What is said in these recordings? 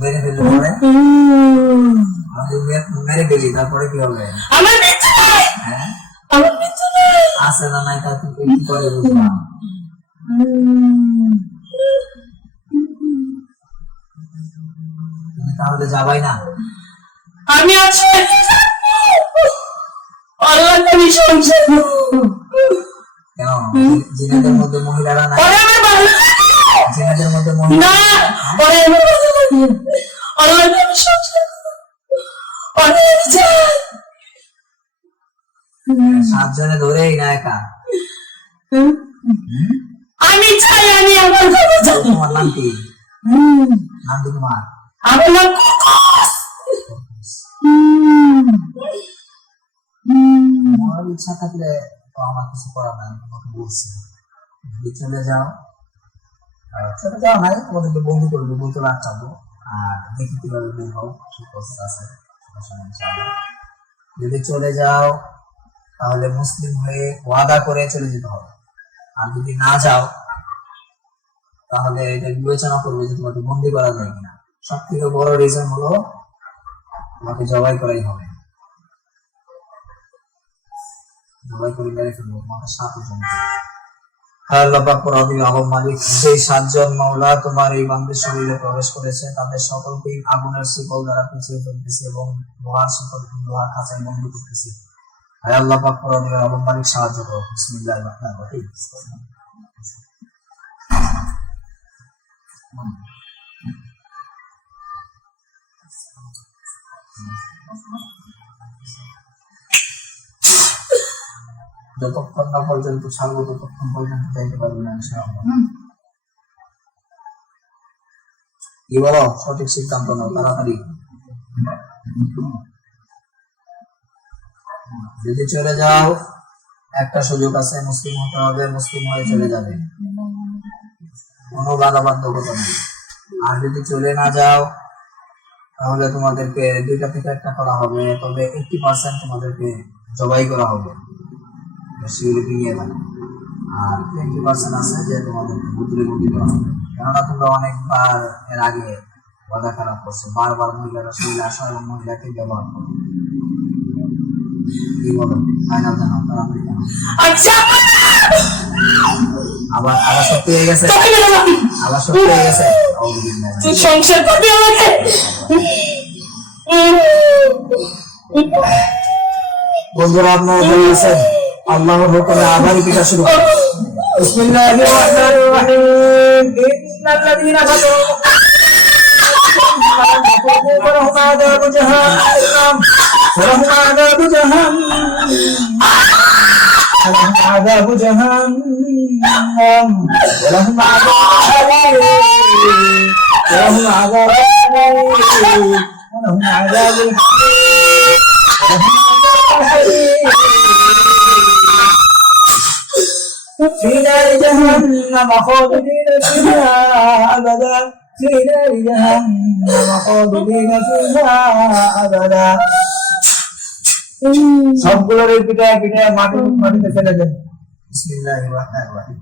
মেরে ফেললে পরে আমাকে মেরে ফেলি তারপরে কি হবে? আমার মৃত্যু নাই! হ্যাঁ? আমার মৃত্যু নাই! আছে না নাই তা তুমি কি করে বুঝবা? তাহলে যাবাই না? আমি আছি আল্লাহ সংসার কেন? জিনাদের একা? আমি চাই আমি আমার কথা জানি তোমার নাম কি নাম কি তোমার। আমার নাম কুকুস। তোমার ইচ্ছা থাকলে তো আমার কিছু করার নাই তোমাকে বলছি। যদি চলে যাও। চলে যাও নাই তোমাদেরকে বন্ধু করে দেবো তো আটকাবো আর দেখি কীভাবে বের হও কি আছে। যদি চলে যাও তাহলে মুসলিম হয়ে ওয়াদা করে চলে যেতে হবে। আর যদি না যাও, তাহলে এটা বিবেচনা করবে যে তোমাকে বন্দি করা যায় কিনা। সব থেকে বড় রিজন হলো তোমাকে জবাই করাই হবে। জবাই করে মেরে ফেলব, তোমাকে মালিক সেই সাতজন তোমার এই শরীরে প্রবেশ করেছে, তাদের আগুনের শিকল দ্বারা পিছিয়ে এবং লোহার খাঁচায় বন্ধ করতেছে আল্লাহ পাক রবি আলম মালিক সাহায্য করো বিসমিল্লাহির রহমানির রহিম। যতক্ষণ না পর্যন্ত ছাড়বো, ততক্ষণ পর্যন্ত যাইতে পারবে না বলো? সঠিক সিদ্ধান্ত নাও, তাড়াতাড়ি। যদি চলে যাও, একটা সুযোগ আছে, মুসলিম হতে হবে, মুসলিম হয়ে চলে যাবে। কোনো বাধা বাধ্যকতা নেই। আর যদি চলে না যাও, তাহলে তোমাদেরকে দুইটা থেকে একটা করা হবে, তবে এইটি পার্সেন্ট তোমাদেরকে জবাই করা হবে। সিউরিটি নিয়ে থাকে। আর টোয়েন্টি পার্সেন্ট আছে যে তোমাদেরকে বুতলে বুদ্ধি করা হবে। কেননা তোমরা অনেকবার এর আগে ওয়াদা খারাপ করছ, বারবার মহিলারা শরীরে আসা এবং মহিলাকে ব্যবহার করো। তুই বলো আবার আবার বন্ধুরা আপনারা ভালো আল্লাহর হুকুমে আবারই পিঠা শুরু বিসমিল্লাহির রহমানির রহিম ইন্নাল লাযীনা কাফারু عذاب جهنم ولهم عذاب جهنم ولهم عذاب جهنم ولهم عذاب حريق ولهم عذاب حريق ولهم عذاب الحريق ولهم عذاب الحريق في نار جهنم خالدين فيها أبدا في نار جهنم خالدين فيها أبدا সবগুলোর পিঠায় পিঠায় মাটি মাটিতে ফেলে দেন। বিসমিল্লাহির রহমানির রহিম।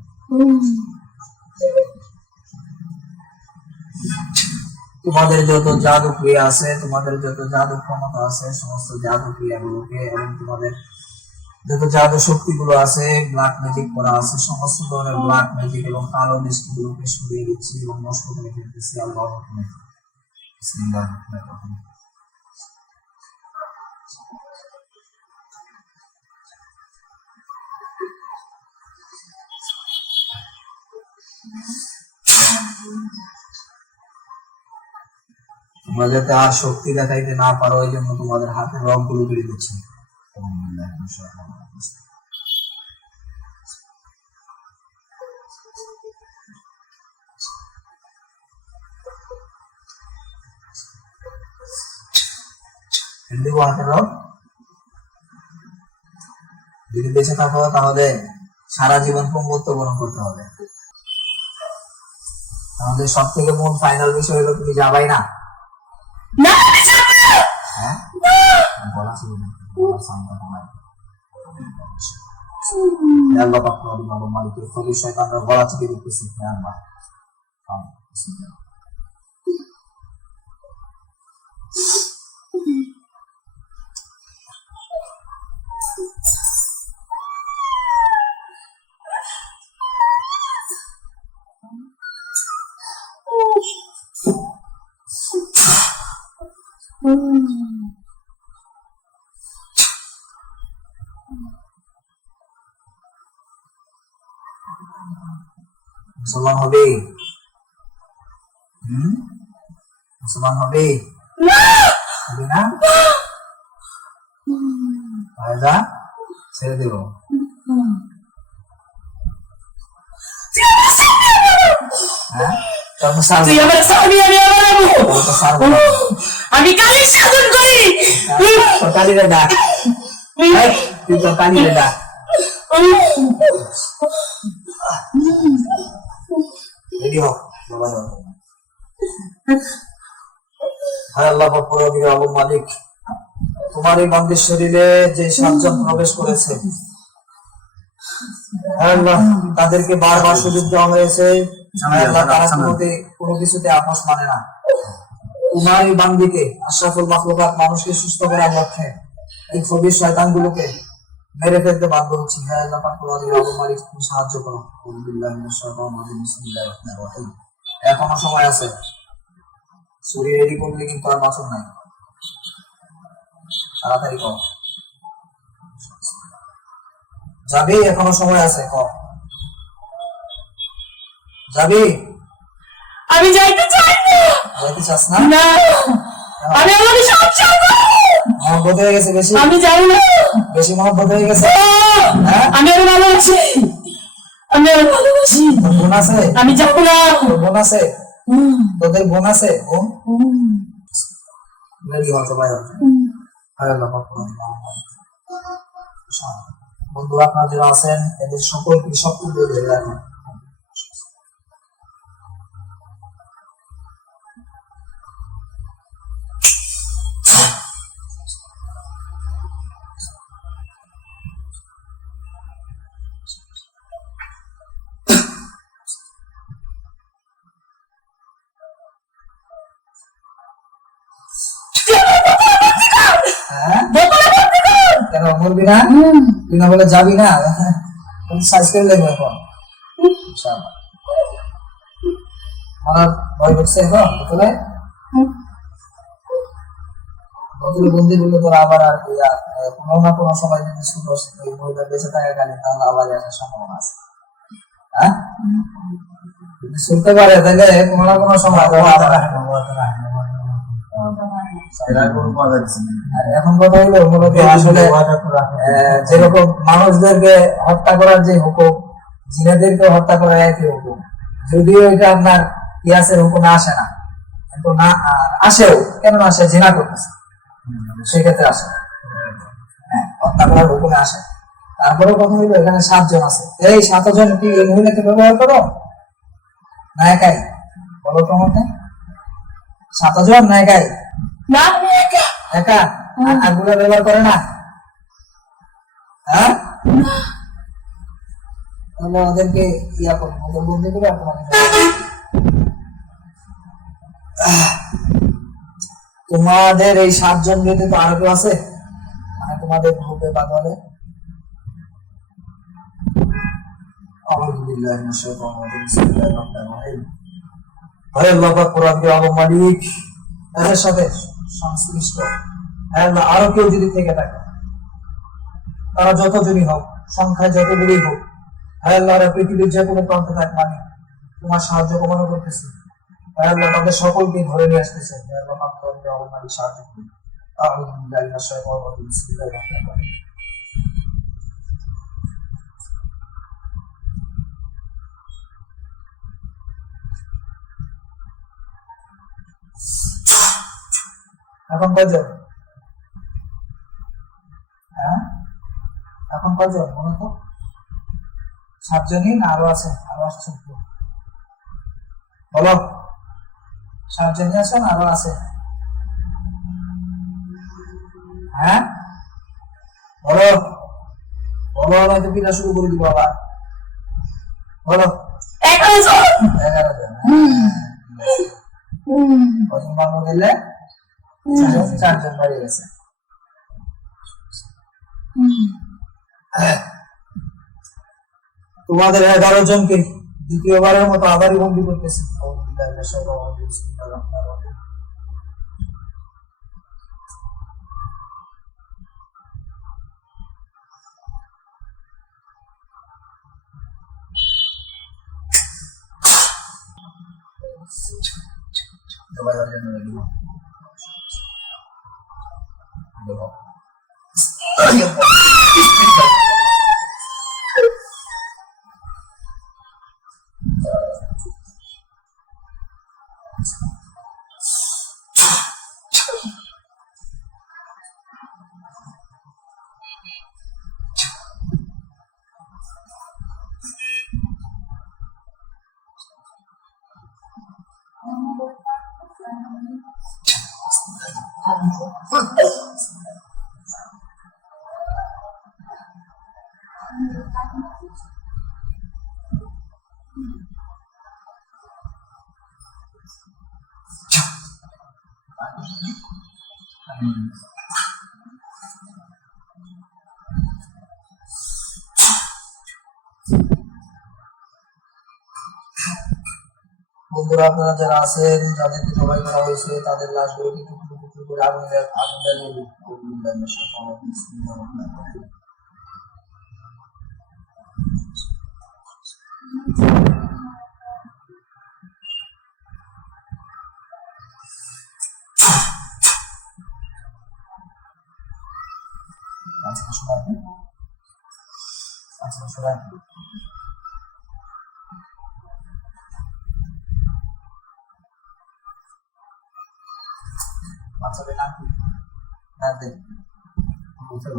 তোমাদের যত জাদু ক্রিয়া আছে তোমাদের যত জাদু ক্ষমতা আছে সমস্ত জাদু ক্রিয়াগুলোকে এবং তোমাদের যত জাদু শক্তিগুলো আছে ব্ল্যাক ম্যাজিক করা আছে সমস্ত ধরনের ব্ল্যাক ম্যাজিক এবং কালো দৃষ্টিগুলোকে সরিয়ে দিচ্ছি এবং নষ্ট করে ফেলতেছি আল্লাহ বিসমিল্লাহির রহমানির রহিম। তোমরা যাতে আর শক্তি দেখাইতে না পারো, এই জন্য তোমাদের হাতের রংগুলো কেড়ে দিচ্ছি। যদি বেঁচে থাকো, তাহলে সারা জীবন পঙ্গত্ব বরণ করতে হবে। আমাদের সব থেকে মন ফাইনাল বিষয় হলো তুমি যাবাই না। না হ্যাঁ? বলা ছিল না আল্লাহ পাক রবি মালিকের ফলে শয়তানরা গলা থেকে দিতেছে হ্যাঁ আল্লাহ মুসলমান হবে হুম মুসলমান হবে হবে না ফায়দা ছেড়ে দেব হ্যাঁ তোর তো সার তুই আমার স্বামী আমি আমার আবু তোর তো সার আমি কালী সাধন করি তোর কালি রে ডাক এই, তুই তোর কালি রে ডাক মালিক। তোমার এই শরীরে যে সাতজন প্রবেশ করেছে তাদেরকে বারবার সুযোগ দেওয়া হয়েছে। কোনো কিছুতে আপোষ মানে না। তোমার এই বান্দিকে, আশরাফুল মানুষকে সুস্থ করার লক্ষ্যে, এই ফবির শয়তানগুলোকে মেরে ফেলতে বাধ্য হচ্ছি। হ্যাঁ আল্লাহ পাক মালিক তুমি সাহায্য করো। মিনাশ শাইতানির রাজিম। বিসমিল্লাহির রহমানির রহিম। এখনও সময় আছে। ছুরি রেডি করলে কিন্তু আর বাঁচন নাই। তাড়াতাড়ি কর। যাবি এখনও সময় আছে কর যাবি? আমি যাইতে চাই না যাইতে চাস না? আমি আমার সংসার করব। মহব্বত হয়ে গেছে বেশি? আমি যাই না। বেশি মহব্বত হয়ে গেছে? হ্যাঁ? আমি আর ভালোবাসি আমি আর ভালোবাসি। বোন আছে? আমি যাব না। বোন আছে? তোদের বোন আছে? বোন? হতো আরে। বন্ধুরা আপনারা যারা আছেন এদের সকলকে সকল রাখেন। কেন না? তুই না বলে যাবি না? সাইজ করে লেগে এখন? আমার ভয় করছে এখন বন্দি তোর আবার আর কোনো না কোনো সময় যদি শুধু ওই বেঁচে থাকে তাহলে আবার আসার সম্ভাবনা আছে। হ্যাঁ? শুনতে পারে, তাহলে কোনো না কোনো সময় আবার। আর এখন কথা হলো মূলত আসলে যেরকম মানুষদেরকে হত্যা করার যে হুকুম জিনেদেরকে হত্যা করার একই হুকুম। যদিও এটা আপনার ইয়াসের হুকুমে আসে না কিন্তু না আসেও। কেন আসে? জিনা করতেছে। সেক্ষেত্রে আসে হ্যাঁ হত্যা করার হুকুমে আসে। তারপরে কথা হইল এখানে সাতজন আছে। এই সাতজন কি এই মহিলাকে ব্যবহার করো? না একাই? বলো তো আমাকে। সাতজন না একাই? ব্যবহার করে না? হ্যাঁ? করব তোমাদের এই সাতজন যদি তো আরও কেউ আছে মানে তোমাদের গ্রুপে বা দলে। আলহামদুলিল্লাহ বিসমিল্লাহির রহমানির রহিম। আল্লাহ কোরআন মালিক। এর সাথে। সংশ্লিষ্ট। হ্যাঁ, আল্লাহ আরও কেউ যদি থেকে থাকে, তারা যতজনই হোক সংখ্যায় যতগুলি হোক হ্যাঁ, আল্লাহ পৃথিবীর যে কোনো প্রান্ত থাক মানে তোমার সাহায্য কমানো করতেছে। হ্যাঁ, আল্লাহ তাদের সকলকে ধরে নিয়ে আসতেছে। আল্লাহ সাহায্য করবে Thank you. এখন কয়জন? হ্যাঁ? এখন কয়জন মনে তো? সাতজনই না আরও আছে? আরও আসছে একটু। বলো। সাতজনই আছে না আরও আছে? হ্যাঁ? বলো। বলো আমি তো শুরু করে দিব আবার। বলো। একা চল এগারো জন কজন বাংলা দিলে চারজন মারা গেছে তোমাদের এগারো জনকে দ্বিতীয়বারের মতো আবারই বন্দি করতেছে তোমাদের জন্য জন্য রেডি বন্ধুরা আপনারা যারা আছেন যাদেরকে জবাই করা হয়েছে তাদের লাশগুলোকে টুকরো টুকরো করে আগুন আগুন জ্বালিয়ে দিন আচ্ছা আচ্ছা শোনান বাচ্চাদের নাম কি নাম দেন দুটো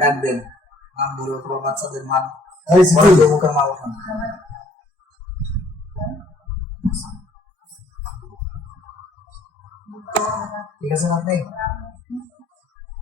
গান দেন নাম ধরে অথবা বাচ্চাদের নাম বড় যুবকের মা ওঠান ঠিক আছে আপনি